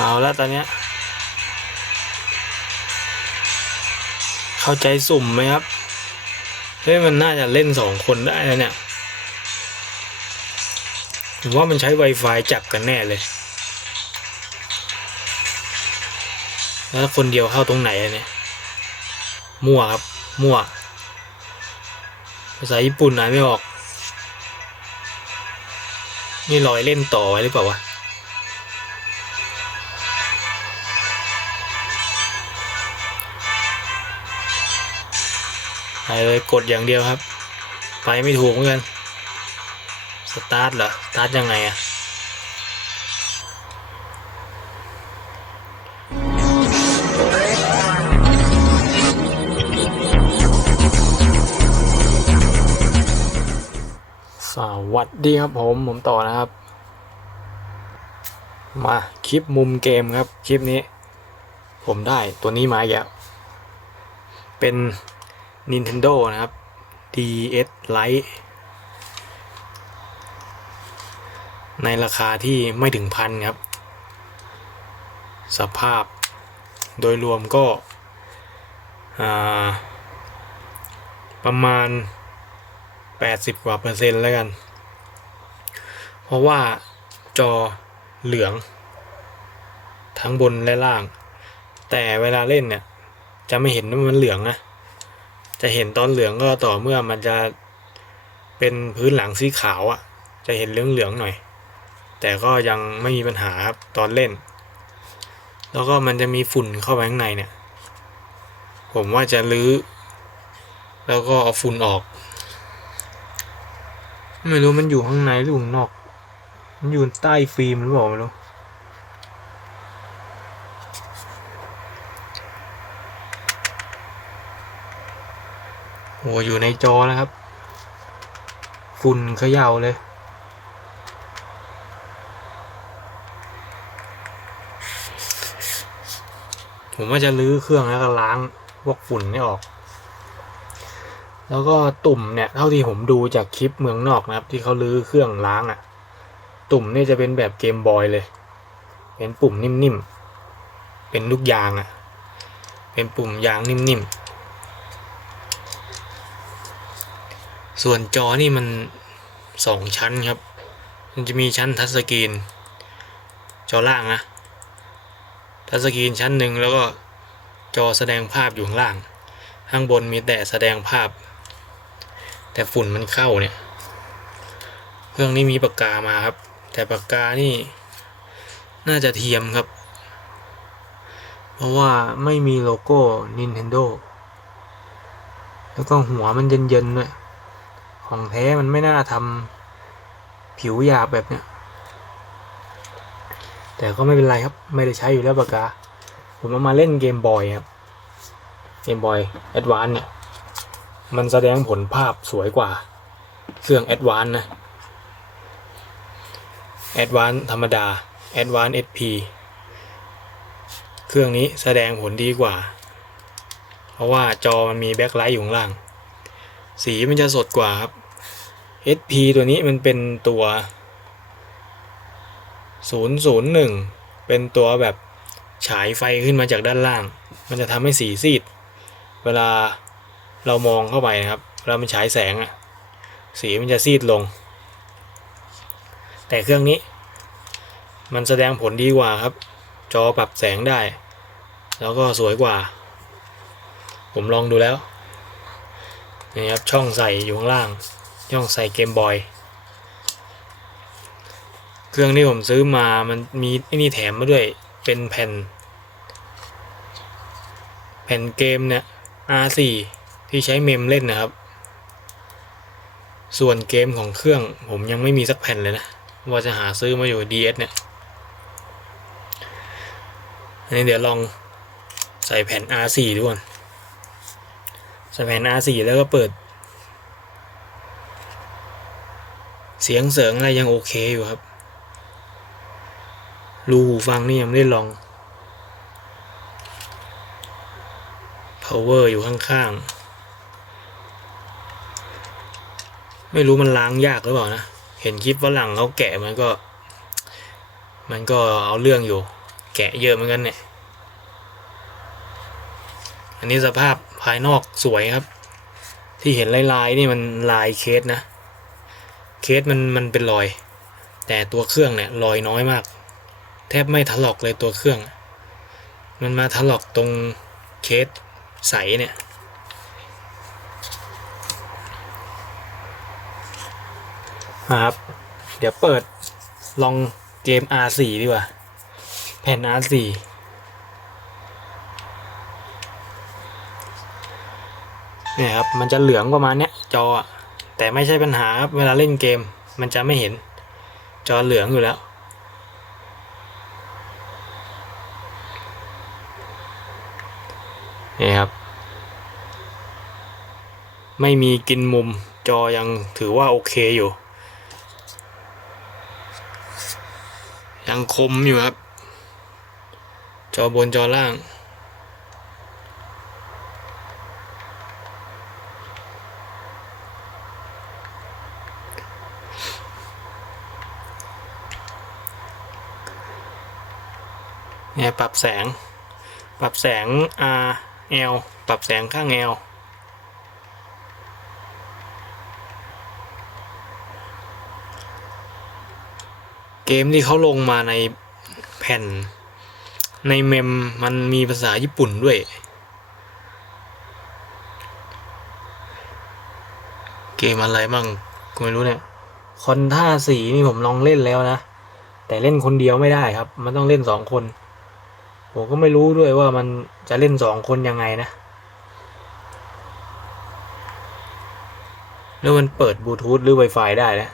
เอาแล้วตอนเนี้ย เข้าใจสุ่มไหมครับ เฮ้ยมันน่าจะเล่นสองคนได้แล้วเนี่ยผมว่ามันใช้ Wi-Fi จับกันแน่เลย แล้วคนเดียวเข้าตรงไหนอะเนี่ย มั่วครับ มั่ว ภาษาญี่ปุ่นอ่านไม่ออก นี่ลอยเล่นต่อไว้หรือเปล่าวะ ไปเลยกดอย่างเดียวครับ ไปไม่ถูกเหมือนกันสตาร์ทเหรอสตาร์ทยังไงอะสวัสดีครับผมผมต่อนะครับ มาคลิปมุมเกมครับ คลิปนี้ ผมได้ตัวนี้มาอีกแล้วเป็น Nintendo นะครับ DS Lite ในราคาที่ไม่ถึงพันครับ สภาพโดยรวมก็ประมาณ 80 กว่าเปอร์เซ็นต์แล้วกัน เพราะว่าจอเหลือง ทั้งบนและล่าง แต่เวลาเล่นเนี่ย จะไม่เห็นว่ามันเหลืองนะ จะเห็นตอนเหลืองก็ต่อเมื่อมันจะเป็นพื้นหลังสีขาวอะ่ะ จะเห็นเหลืองๆหน่อย แต่ก็ยังไม่มีปัญหาครับตอนเล่น แล้วก็มันจะมีฝุ่นเข้าไปข้างในเนี่ย ผมว่าจะรื้อ แล้วก็เอาฝุ่นออก ไม่รู้มันอยู่ข้างในหรืออยู่ข้างนอก มันอยู่ใต้ฟิล์มหรือเปล่าไม่รู้ โอ้อยู่ในจอแล้วครับ ฝุ่นเขย่าเลย ผมว่าจะลื้อเครื่องแล้วก็ล้างพวกฝุ่นนี่ออก แล้วก็ตุ่มเนี่ย เท่าที่ผมดูจากคลิปเมืองนอกนะครับ ที่เขาลื้อเครื่องล้างอะ่ะ ตุ่มเนี่ยจะเป็นแบบเกมบอยเลย เป็นปุ่มนิ่มๆ เป็นลูกยางอะ่ะ เป็นปุ่มยางนิ่มๆ ส่วนจอนี่มันสองชั้นครับ มันจะมีชั้นทัชสกรีน จอล่างนะทัชสกรีนชั้นหนึ่งแล้วก็จอแสดงภาพอยู่ข้างล่าง ข้างบนมีแต่แสดงภาพ แต่ฝุ่นมันเข้าเนี่ย เครื่องนี้มีปากกามาครับ แต่ปากกานี่ น่าจะเทียมครับ เพราะว่าไม่มีโลโก้ Nintendo แล้วก็หัวมันเย็นๆด้วย ของแท้มันไม่น่าทำผิวหยาบแบบเนี้ยแต่ก็ไม่เป็นไรครับ ไม่ได้ใช้อยู่แล้วปากกา ผมเอามาเล่นเกมบอยครับ เกมบอยแอดวานเนี่ย มันแสดงผลภาพสวยกว่า เครื่องแอดวานนะแอดวานธรรมดาแอดวานเอพีเครื่องนี้แสดงผลดีกว่า เพราะว่าจอมันมีแบ็คไลท์อยู่ข้างล่าง สีมันจะสดกว่าครับ SP ตัวนี้มันเป็นตัว 001 เป็นตัวแบบฉายไฟขึ้นมาจากด้านล่าง มันจะทำให้สีซีด เวลาเรามองเข้าไปนะครับเวลามันฉายแสงอะสีมันจะซีดลง แต่เครื่องนี้ มันแสดงผลดีกว่าครับ จอปรับแสงได้ แล้วก็สวยกว่า ผมลองดูแล้วนี่ครับช่องใส่อยู่ข้างล่าง ช่องใส่เกมบอย เครื่องที่ผมซื้อมามันมีไอนี่แถมมาด้วย เป็นแผ่น แผ่นเกมเนี่ย R4 ที่ใช้เมมเล่นนะครับ ส่วนเกมของเครื่องผมยังไม่มีสักแผ่นเลยนะ ว่าจะหาซื้อมาอยู่ DS เนี่ย อันนี้เดี๋ยวลองใส่แผ่น R4 ดูก่อนใส่แผ่น R4 แล้วก็เปิด เสียงเสริงอะไรยังโอเคอยู่ครับ รูหูฟังนี่ยังไม่ได้ลอง power อยู่ข้างๆ ไม่รู้มันล้างยากหรือเปล่านะ เห็นคลิปฝรั่งเขาแกะมันก็ มันก็เอาเรื่องอยู่แแกะเยอะเหมือนกันเนี่ย อันนี้สภาพภายนอกสวยครับ ที่เห็นลายๆนี่มันลายเคสนะ เคสมันมันเป็นรอย แต่ตัวเครื่องเนี่ยรอยน้อยมาก แทบไม่ถลอกเลยตัวเครื่อง มันมาถลอกตรงเคสใสเนี่ยครับ เดี๋ยวเปิดลองเกม R4 ดีกว่า แผ่น R4 เนี่ยครับ มันจะเหลืองประมาณเนี้ยจออะ แต่ไม่ใช่ปัญหาครับเวลาเล่นเกมมันจะไม่เห็นจอเหลืองอยู่แล้ว นี่ครับ ไม่มีกินมุมจอยังถือว่าโอเคอยู่ ยังคมอยู่ครับ จอบนจอล่าง เนี่ยปรับแสง ปรับแสง R L ปรับแสงข้าง L เกมที่เขาลงมาในแผ่นในเมมมันมีภาษาญี่ปุ่นด้วย เกมอะไรบ้างกูไม่รู้เนี่ย คอนท่าสีนี่ผมลองเล่นแล้วนะ แต่เล่นคนเดียวไม่ได้ครับ มันต้องเล่นสองคน ผมก็ไม่รู้ด้วยว่ามันจะเล่นสองคนยังไงนะแล้วมันเปิดบลูทูธหรือ Wi-Fi ได้นะ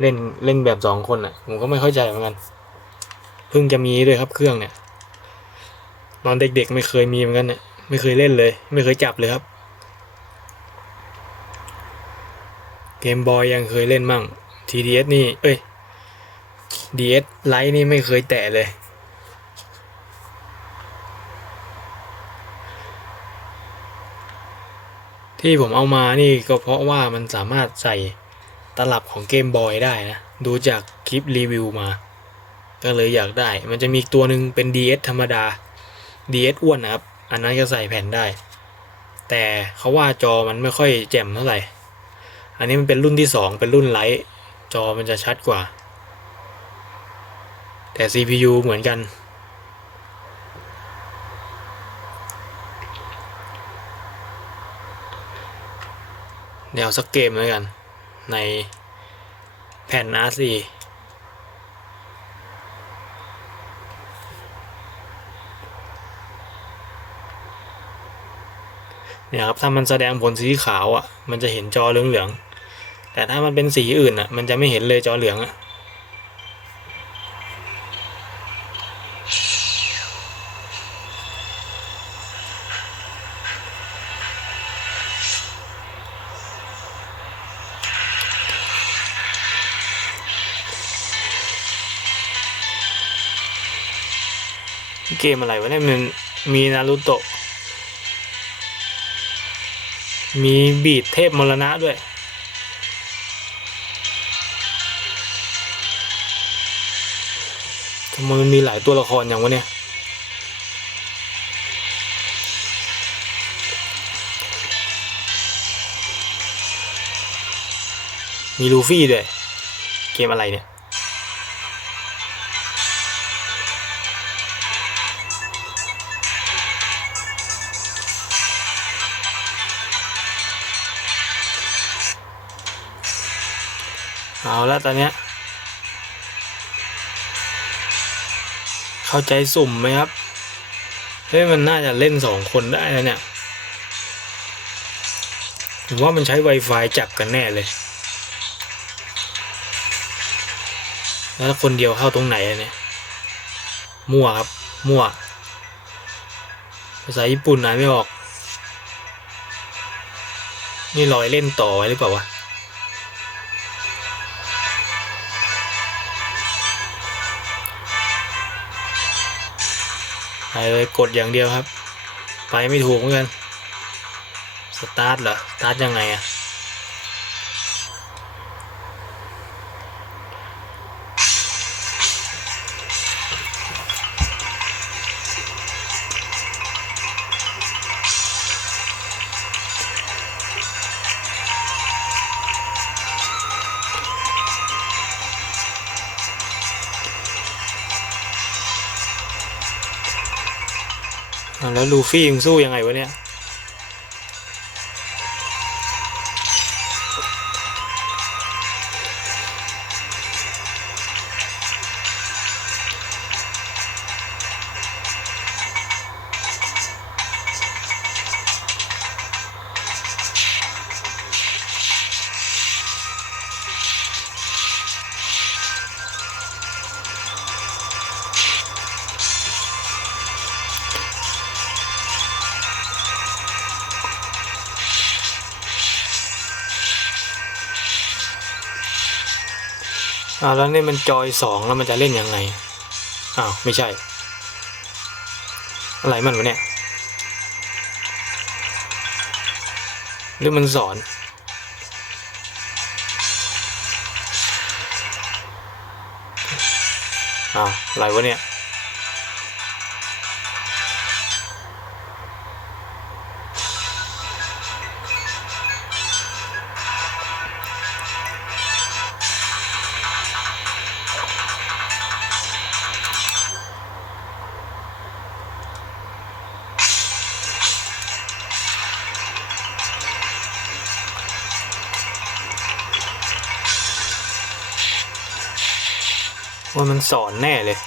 เล่นเล่นแบบสองคนอะ ผมก็ไม่เข้าใจเหมือนกัน เพิ่งจะมีด้วยครับเครื่องเนี่ย ตอนเด็กๆไม่เคยมีเหมือนกันเนี่ยไม่เคยเล่นเลย ไม่เคยจับเลยครับ เกมบอยยังเคยเล่นมั่ง TDS นี่ เอ้ย DS Lite นี่ไม่เคยแตะเลย ที่ผมเอามานี่ก็เพราะว่ามันสามารถใส่ตลับของเกมบอยได้นะ ดูจากคลิปรีวิวมา ก็เลยอยากได้ มันจะมีตัวหนึ่งเป็น DS ธรรมดา DS อ้วนนะครับ อันนั้นก็ใส่แผ่นได้ แต่เขาว่าจอมันไม่ค่อยแจ่มเท่าไหร่ อันนี้มันเป็นรุ่นที่สองเป็นรุ่นไลท์จอมันจะชัดกว่า แต่ CPU เหมือนกัน เดี๋ยวสักเกมแล้วกัน ในแผ่น R4 เนี่ยครับถ้ามันแสดงผลสีขาวอะ มันจะเห็นจอเหลืองๆแต่ถ้ามันเป็นสีอื่นอะ มันจะไม่เห็นเลยจอเหลืองอะ เกมอะไรวะเนี่ยมันมีนารูโตะมีบีดเทพมรณะด้วย ทำไมมันมีหลายตัวละครอย่างวะเนี่ย มีลูฟี่ด้วย เกมอะไรเนี่ย แล้วตอนเนี้ย เข้าใจสุ่มไหมครับ เฮ้ยมันน่าจะเล่นสองคนได้แล้วเนี่ยผมว่ามันใช้ Wi-Fi จับกันแน่เลย แล้วคนเดียวเข้าตรงไหนอะเนี่ย มั่วครับ มั่ว ภาษาญี่ปุ่นอ่านไม่ออก นี่ลอยเล่นต่อไว้หรือเปล่าวะ เลยกดอย่างเดียวครับ ไปไม่ถูกเหมือนกัน สตาร์ทเหรอ สตาร์ทยังไงอะ แล้วลูฟี่มึงสู้ยังไงวะเนี่ย อ้าวแล้วนี่มันจอยสองแล้วมันจะเล่นยังไงอ้าวไม่ใช่ อะไรมันวะเนี่ยหรือมันสอน อ้าวอะไรวะเนี่ย ว่ามันสอนแน่เลย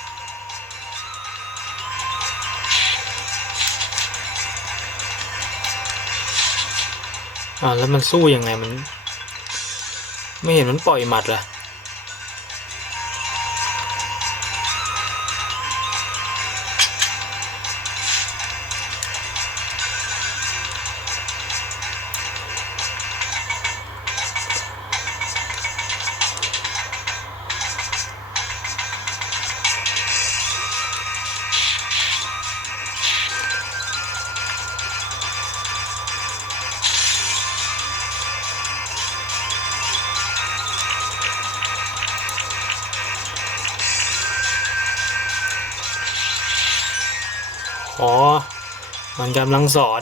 อ่าแล้วมันสู้ยังไงมัน ไม่เห็นมันปล่อยหมัดล่ะ มันกำลังสอน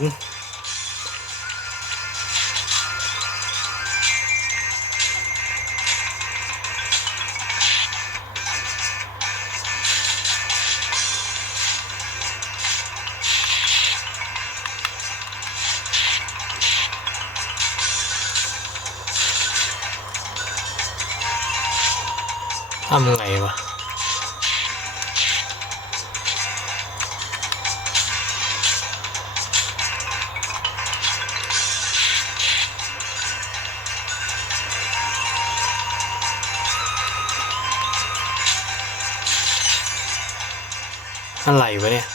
อะไรวะเนี่ย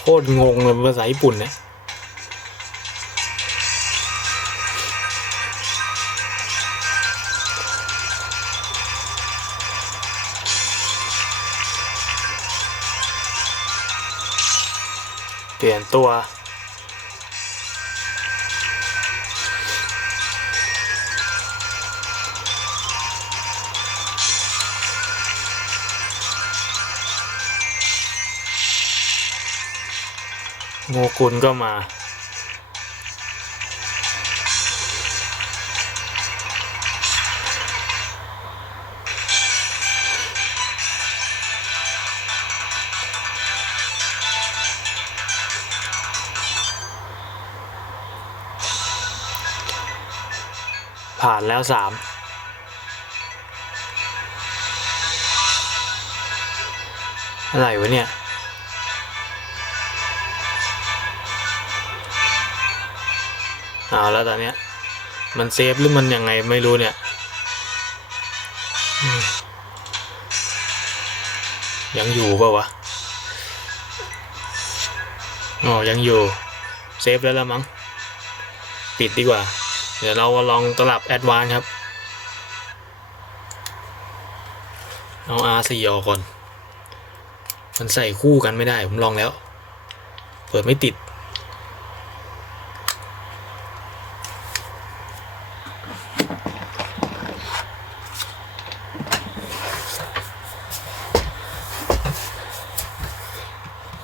โคตรงงเลยภาษาญี่ปุ่นเนี่ยเปลี่ยนตัว โงกุลก็มา ผ่านแล้วสามอะไรวะเนี่ย เอาแล้วตอนเนี้ย มันเซฟหรือมันยังไงไม่รู้เนี่ย ยังอยู่เปล่าวะอ๋อยังอยู่ เซฟแล้วละมั้งปิดดีกว่า เดี๋ยวเราลองตลับแอดวานครับ เอา R4 ออกก่อน มันใส่คู่กันไม่ได้ ผมลองแล้ว เปิดไม่ติด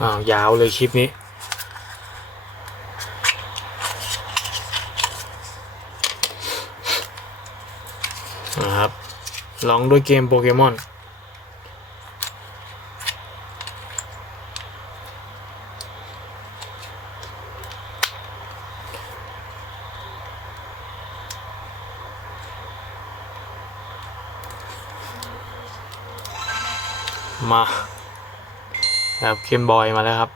อ้าวยาวเลยคลิปนี้ นะครับ ลองด้วยเกมโปเกมอนมา แบบเกมบอยมาแล้วครับ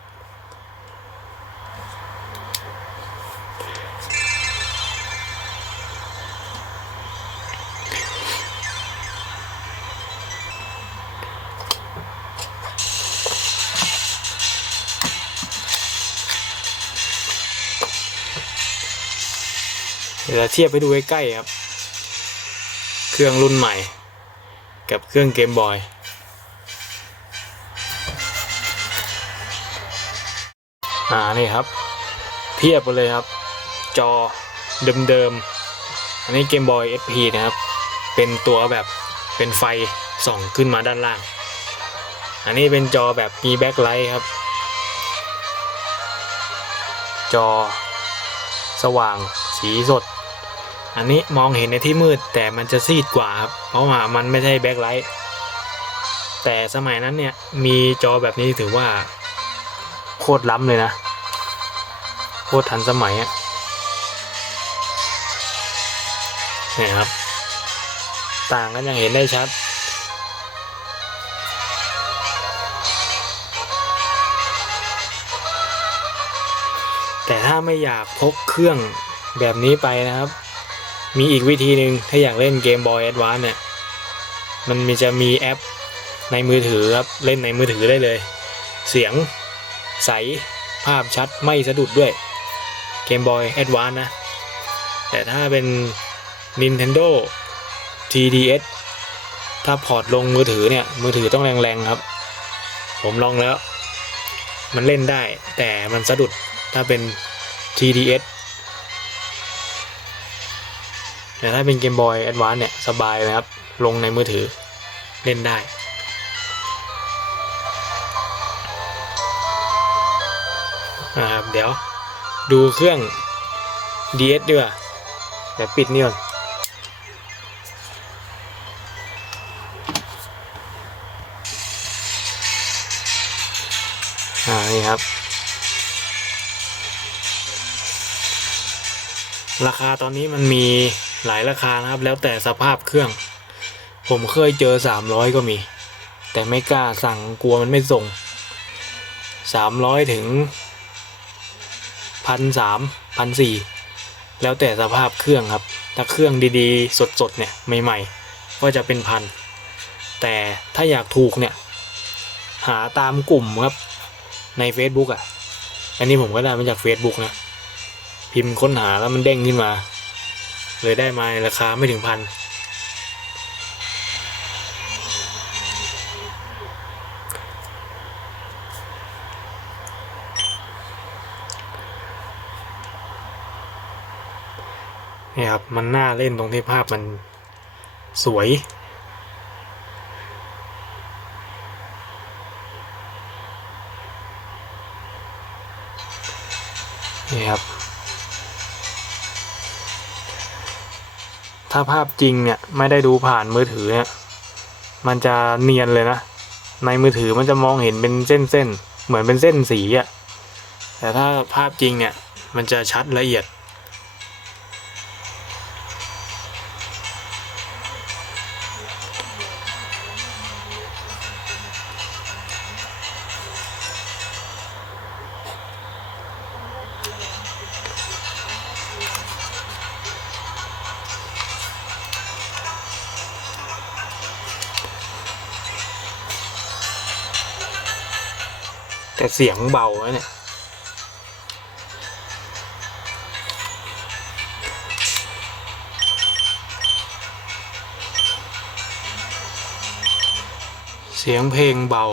เดี๋ยวเทียบให้ดูใกล้ๆครับ เครื่องรุ่นใหม่ กับเครื่องเกมบอย อ่านี่ครับ เทียบไปเลยครับ จอเดิมๆ อันนี้เกมบอย SP นะครับ เป็นตัวแบบเป็นไฟส่องขึ้นมาด้านล่าง อันนี้เป็นจอแบบมีแบ็คไลท์ครับ จอสว่างสีสด อันนี้มองเห็นในที่มืดแต่มันจะซีดกว่าครับ เพราะว่ามันไม่ใช่แบ็คไลท์แต่สมัยนั้นเนี่ยมีจอแบบนี้ถือว่า โคตรล้ำเลยนะ โคตรทันสมัยอะเนี่ยครับ ต่างกันย่างเห็นได้ชัด แต่ถ้าไม่อยากพกเครื่องแบบนี้ไปนะครับ มีอีกวิธีหนึ่งถ้าอยากเล่นเกมบอยแอดวานเนี่ย มันมีจะมีแอปในมือถือครับ เล่นในมือถือได้เลย เสียง ใส ภาพชัดไม่สะดุดด้วยเกมบอยแอดวานนะ แต่ถ้าเป็น Nintendo TDS ถ้าพอร์ตลงมือถือเนี่ย มือถือต้องแรงๆครับ ผมลองแล้ว มันเล่นได้ แต่มันสะดุดถ้าเป็น TDS แต่ถ้าเป็นเกมบอยแอดวานเนี่ย สบายนะครับ ลงในมือถือเล่นได้ นะครับเดี๋ยวดูเครื่อง DS ดีกว่าเดี๋ยวปิดนี่ก่อนอ่านี่ครับ ราคาตอนนี้มันมีหลายราคานะครับ แล้วแต่สภาพเครื่อง ผมเคยเจอ300ก็มี แต่ไม่กล้าสั่งกลัวมันไม่ส่ง300ถึง พันสามพันสี่แล้วแต่สภาพเครื่องครับ ถ้าเครื่องดีๆ สดๆเนี่ยใหม่ๆ ก็จะเป็นพัน แต่ถ้าอยากถูกเนี่ย หาตามกลุ่มครับ ใน Facebook อะ อันนี้ผมก็ได้มาจาก Facebook นะ พิมพ์ค้นหาแล้วมันเด้งขึ้นมา เลยได้มาราคาไม่ถึงพัน นี่ครับ มันน่าเล่นตรงที่ภาพมันสวย นี่ครับ ถ้าภาพจริงเนี่ย ไม่ได้ดูผ่านมือถือเนี่ย มันจะเนียนเลยนะ ในมือถือมันจะมองเห็นเป็นเส้นๆ เหมือนเป็นเส้นสีอะแต่ถ้าภาพจริงเนี่ย มันจะชัดละเอียด แต่เสียงเบานะเนี่ยเสียงเพลงเบา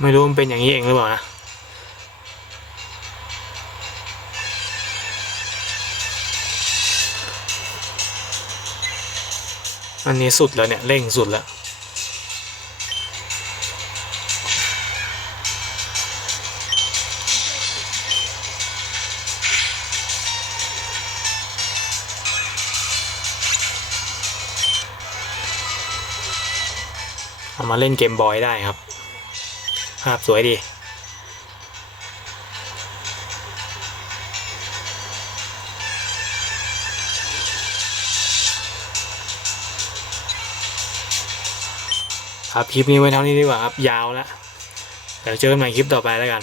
ไม่รู้มันเป็นอย่างนี้เองหรือเปล่านะอันนี้สุดแล้วเนี่ยเร่งสุดแล้วเอามาเล่นเกมบอยได้ครับ ภาพสวยดี ครับคลิปนี้ไว้เท่านี้ดีกว่าครับ ยาวแล้วเดี๋ยวเจอกันใหม่คลิปต่อไปแล้วกัน